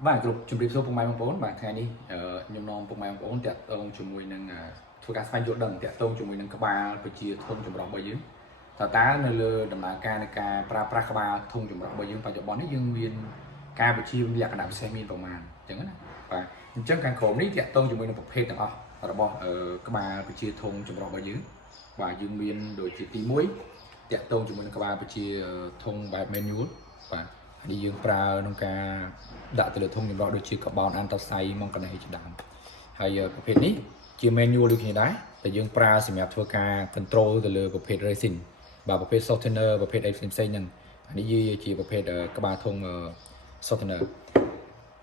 và group chuẩn bị số phong mai phong bốn và ngày đi nhung non phong mai phong bốn tiệt tông chuẩn mùi nâng thuộc các fan dột đằng tiệt tông chuẩn mùi nâng các ba phải chia thông chuẩn rộng bởi dưới thảo tá nơi lơ đầm là ca pra các ba thông chuẩn rộng bởi dưới và chọn bón dương viên ca phải chia lạc đạm xe min vào màn chẳng hạn và chẳng càng khổ ní tiệt tông chuẩn mùi nâng một phê tầng ở bỏ các ba phải chia thông chuẩn rộng bởi dưới và dương viên đổi chỉ tí muối tiệt tông chuẩn mùi nâng các ba phải chia thông bài menu và đi dương pra nông ca đã từ thông những loại đôi chia carbon bao an tao say mong cái này chỉ đảm hayประเภทนี้chia menu ដូចគ្នាដែរតែយើងប្រើសម្រាប់ធ្វើការ control ទៅលើប្រភេទ racing បាទប្រភេទ softener ប្រភេទអីផ្សេងៗហ្នឹងអានេះជាប្រភេទក្បាលធុង softener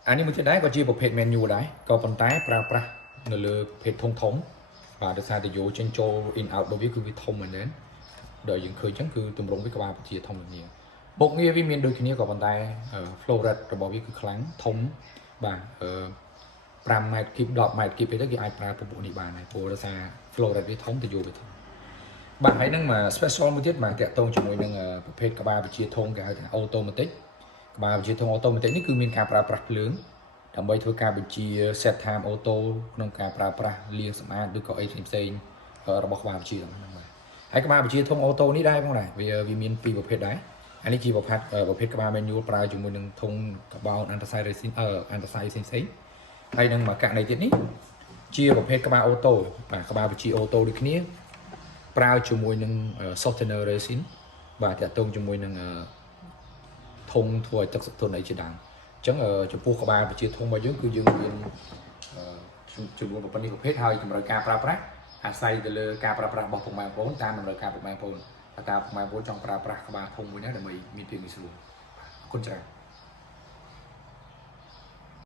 អានេះមួយទៀតដែរក៏ជាប្រភេទ menu ដែរក៏ប៉ុន្តែប្រើប្រាស់នៅលើប្រភេទធុងធំបាទដោយសារតែយោចេញចូល in out របស់វាគឺវាធំមែនទែនដល់យើងឃើញអញ្ចឹងគឺទម្រង់វាក្បាលជាធំមែននេះបុកងារវាមានដូចគ្នាក៏ប៉ុន្តែ flow rate របស់វាគឺខ្លាំងធំបាទ5ម៉ែត្រគីប10ម៉ែត្រគីបទៅគេអាចប្រើពពុះនេះបានហើយព្រោះដោយសារ flow rate វាធំទៅយកវាធំបាទហើយនឹងមក special មួយទៀតមកតាក់ទងជាមួយនឹងប្រភេទក្បាលវិជាធុងគេហៅថា automatic ក្បាលវិជាធុង automatic នេះគឺមានការប្រើប្រាស់ភ្លើងដើម្បីធ្វើការបញ្ជា set time auto ក្នុងការប្រើប្រាស់លាងសម្អាតឬក៏អីផ្សេងៗរបស់ក្បាលវិជាហ្នឹងបាទហើយក្បាលវិជាធុង auto នេះដែរផងដែរវាមានពីរប្រភេទដែរអានេះជាប្រភេទក្បាល manual ប្រើជាមួយនឹងធុងក្បាល anti racing anti ផ្សេងៗហើយនឹងមកករណីទៀតនេះជាប្រភេទក្បាល auto បាទក្បាលវិជា auto ដូចគ្នាប្រើជាមួយនឹង softener racing បាទតាក់ទងជាមួយនឹងធុងធ្វើឲ្យទឹកសុទ្ធទុនអីជាដើមអញ្ចឹងចំពោះក្បាលវិជាធុងរបស់យើងគឺយើងមានចំនួនប្រភេទហើយតម្រូវការប្រើប្រាស់អាស្រ័យទៅលើការប្រើប្រាស់របស់ពុកម៉ែបងប្អូនតាមតម្រូវការពុកម៉ែបងប្អូនតើពុកម៉ែបងប្អូនចង់ប្រើប្រាស់ក្បាលធុងមួយណាដើម្បីមានភាពងាយស្រួលអរគុណច្រើន